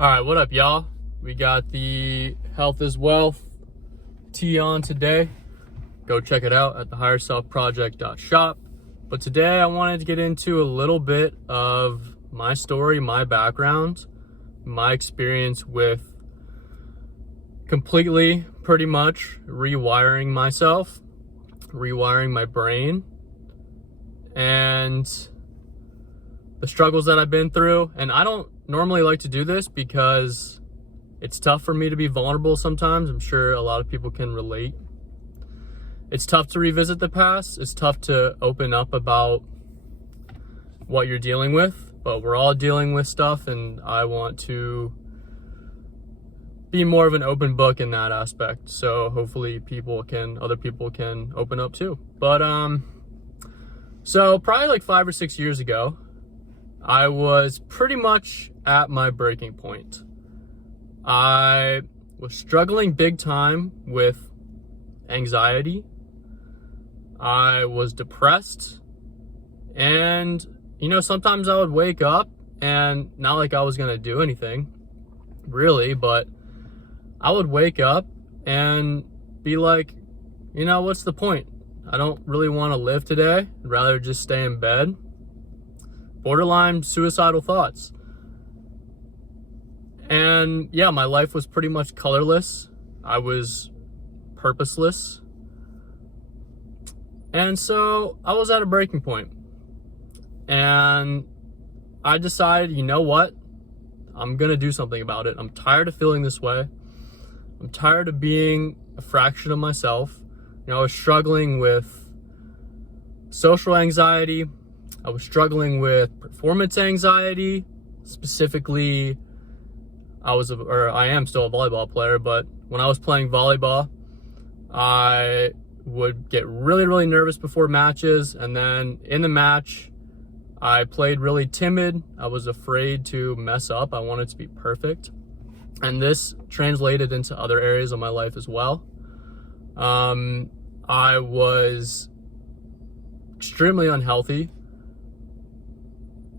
All right, what up, y'all? We got the Health is Wealth tee on today. Go check it out at thehigherselfproject.shop. But today I wanted to get into a little bit of my story, my background, my experience with completely, pretty much rewiring myself, rewiring my brain, and the struggles that I've been through. And I don't normally like to do this because it's tough for me to be vulnerable sometimes. I'm sure a lot of people can relate. It's tough to revisit the past. It's tough to open up about what you're dealing with, but we're all dealing with stuff, and I want to be more of an open book in that aspect. So hopefully other people can open up too. But so probably like 5 or 6 years ago, I was pretty much at my breaking point. I was struggling big time with anxiety. I was depressed. And, sometimes I would wake up and not like I was going to do anything, really, but I would wake up and be like, what's the point? I don't really want to live today. I'd rather just stay in bed. Borderline suicidal thoughts. And yeah, my life was pretty much colorless. I was purposeless. And so I was at a breaking point. And I decided, you know what? I'm going to do something about it. I'm tired of feeling this way. I'm tired of being a fraction of myself. I was struggling with social anxiety. I was struggling with performance anxiety. Specifically, I am still a volleyball player, but when I was playing volleyball, I would get really, really nervous before matches. And then in the match, I played really timid. I was afraid to mess up. I wanted to be perfect. And this translated into other areas of my life as well. I was extremely unhealthy.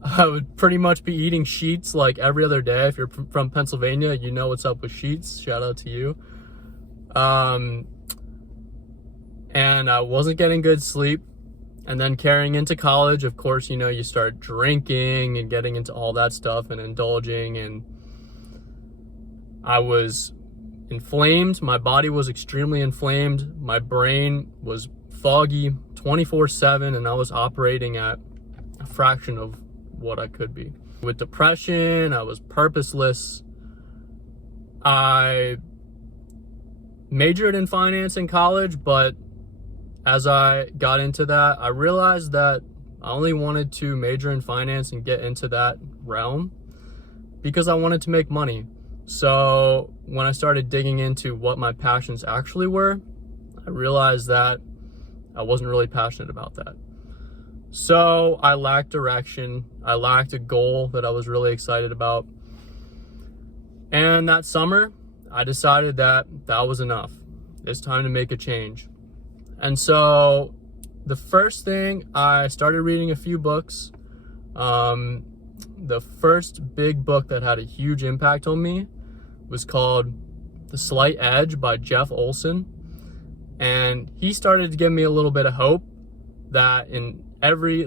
I would pretty much be eating sheets like every other day. If you're from Pennsylvania, you know what's up with sheets. Shout out to you. And I wasn't getting good sleep. And then carrying into college, of course, you start drinking and getting into all that stuff and indulging. And I was inflamed. My body was extremely inflamed. My brain was foggy 24/7, and I was operating at a fraction of what I could be. With depression, I was purposeless. I majored in finance in college, but as I got into that, I realized that I only wanted to major in finance and get into that realm because I wanted to make money. So when I started digging into what my passions actually were, I realized that I wasn't really passionate about that. So I lacked direction. I lacked a goal that I was really excited about. And that summer, I decided that was enough. It's time to make a change. And so the first thing, I started reading a few books. The first big book that had a huge impact on me was called The Slight Edge by Jeff Olson. And he started to give me a little bit of hope that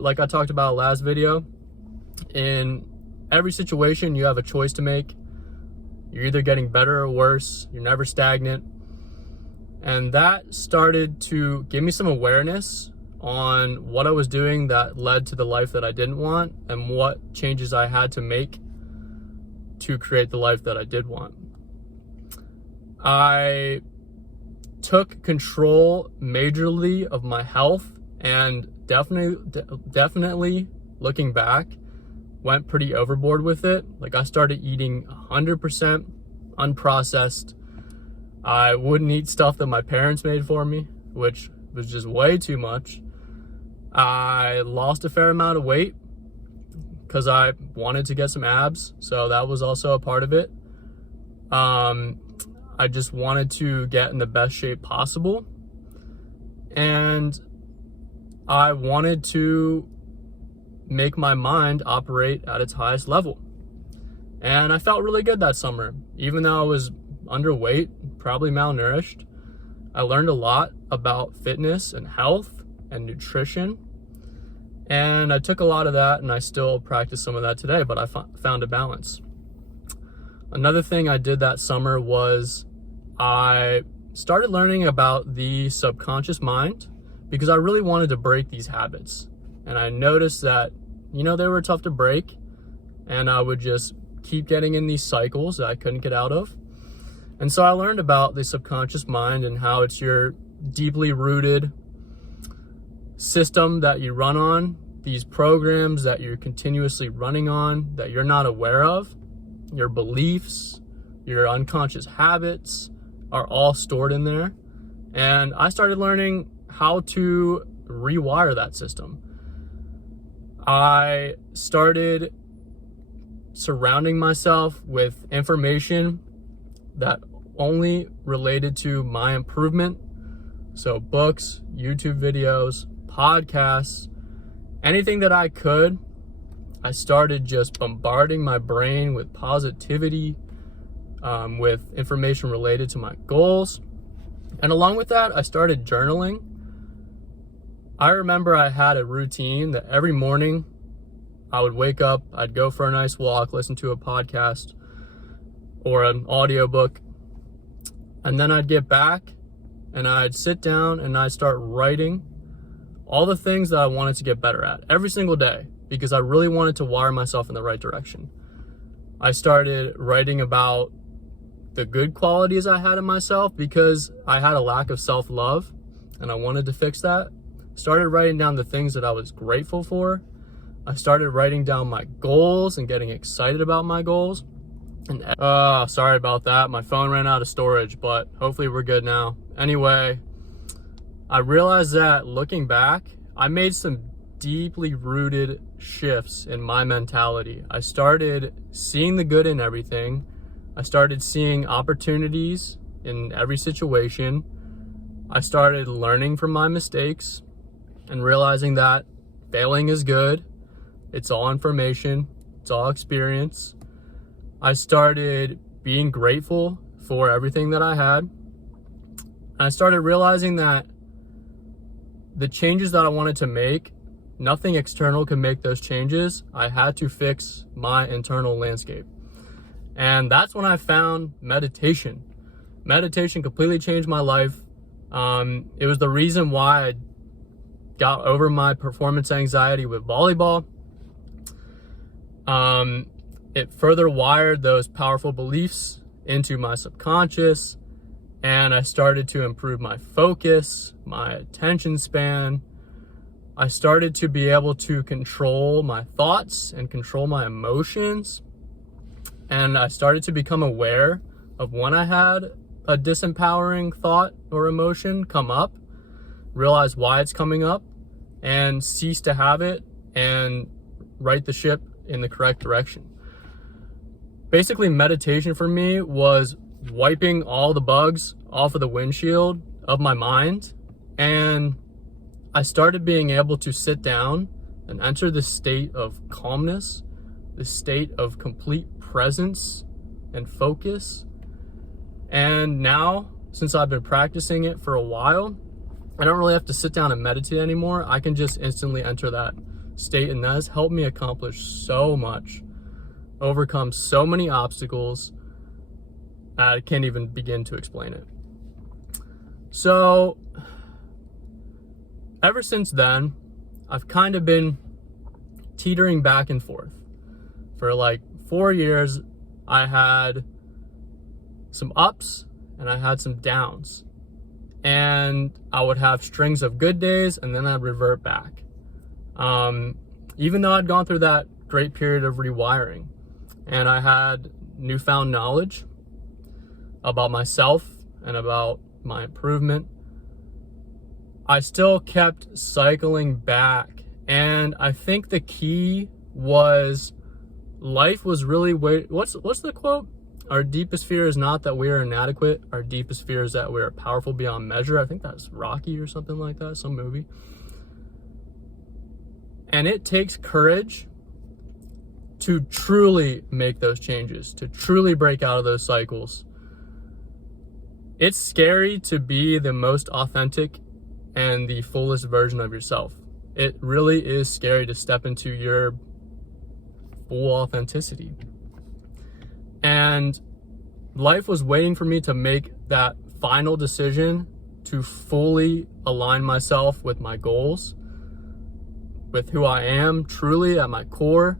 like I talked about last video, in every situation you have a choice to make. You're either getting better or worse. You're never stagnant. And that started to give me some awareness on what I was doing that led to the life that I didn't want, and what changes I had to make to create the life that I did want. I took control majorly of my health, and definitely looking back, went pretty overboard with it. Like, I started eating 100% unprocessed. I wouldn't eat stuff that my parents made for me, which was just way too much. I lost a fair amount of weight because I wanted to get some abs, so that was also a part of it. I just wanted to get in the best shape possible, and I wanted to make my mind operate at its highest level. And I felt really good that summer. Even though I was underweight, probably malnourished, I learned a lot about fitness and health and nutrition. And I took a lot of that, and I still practice some of that today, but I found a balance. Another thing I did that summer was I started learning about the subconscious mind, because I really wanted to break these habits. And I noticed that, they were tough to break, and I would just keep getting in these cycles that I couldn't get out of. And so I learned about the subconscious mind and how it's your deeply rooted system that you run on, these programs that you're continuously running on that you're not aware of. Your beliefs, your unconscious habits are all stored in there. And I started learning how to rewire that system. I started surrounding myself with information that only related to my improvement. So books, YouTube videos, podcasts, anything that I could. I started just bombarding my brain with positivity, with information related to my goals. And along with that, I started journaling. I remember I had a routine that every morning I would wake up, I'd go for a nice walk, listen to a podcast or an audiobook, and then I'd get back and I'd sit down and I'd start writing all the things that I wanted to get better at every single day, because I really wanted to wire myself in the right direction. I started writing about the good qualities I had in myself, because I had a lack of self-love and I wanted to fix that. Started writing down the things that I was grateful for. I started writing down my goals and getting excited about my goals. And sorry about that. My phone ran out of storage, but hopefully we're good now. Anyway, I realized that looking back, I made some deeply rooted shifts in my mentality. I started seeing the good in everything. I started seeing opportunities in every situation. I started learning from my mistakes and realizing that failing is good. It's all information. It's all experience. I started being grateful for everything that I had. I started realizing that the changes that I wanted to make, nothing external could make those changes. I had to fix my internal landscape. And that's when I found meditation. Meditation completely changed my life. It was the reason why I got over my performance anxiety with volleyball. It further wired those powerful beliefs into my subconscious, and I started to improve my focus, my attention span. I started to be able to control my thoughts and control my emotions. And I started to become aware of when I had a disempowering thought or emotion come up, realize why it's coming up, and cease to have it and right the ship in the correct direction. Basically, meditation for me was wiping all the bugs off of the windshield of my mind, and I started being able to sit down and enter this state of calmness, this state of complete presence and focus. And now, since I've been practicing it for a while, I don't really have to sit down and meditate anymore. I can just instantly enter that state, and that has helped me accomplish so much, overcome so many obstacles. I can't even begin to explain it. So ever since then, I've kind of been teetering back and forth. For like 4 years, I had some ups and I had some downs. And I would have strings of good days and then I'd revert back. Even though I'd gone through that great period of rewiring and I had newfound knowledge about myself and about my improvement, I still kept cycling back. And I think the key was life was really what's the quote? Our deepest fear is not that we are inadequate. Our deepest fear is that we are powerful beyond measure. I think that's Rocky or something like that, some movie. And it takes courage to truly make those changes, to truly break out of those cycles. It's scary to be the most authentic and the fullest version of yourself. It really is scary to step into your full authenticity. And life was waiting for me to make that final decision to fully align myself with my goals, with who I am truly at my core,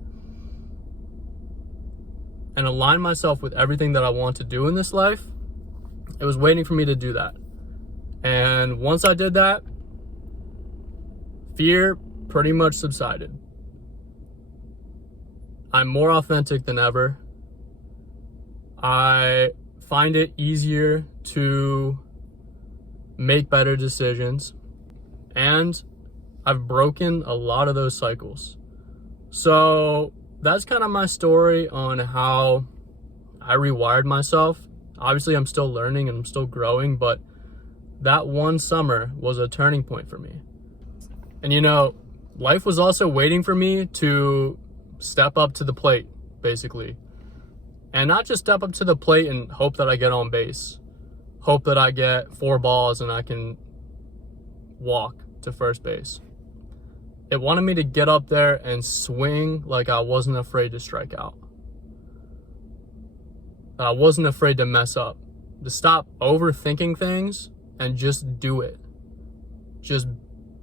and align myself with everything that I want to do in this life. It was waiting for me to do that. And once I did that, fear pretty much subsided. I'm more authentic than ever. I find it easier to make better decisions, and I've broken a lot of those cycles. So that's kind of my story on how I rewired myself. Obviously, I'm still learning and I'm still growing, but that one summer was a turning point for me. And you know, life was also waiting for me to step up to the plate, basically. And not just step up to the plate and hope that I get on base. Hope that I get 4 balls and I can walk to first base. It wanted me to get up there and swing like I wasn't afraid to strike out. I wasn't afraid to mess up. To stop overthinking things and just do it. Just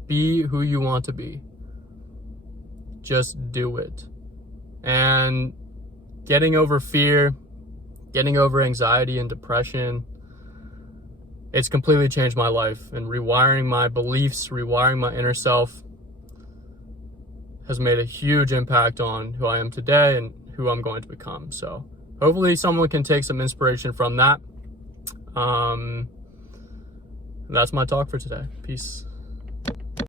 be who you want to be. Just do it. And getting over fear, getting over anxiety and depression, it's completely changed my life. And rewiring my beliefs, rewiring my inner self has made a huge impact on who I am today and who I'm going to become. So hopefully someone can take some inspiration from that. That's my talk for today. Peace.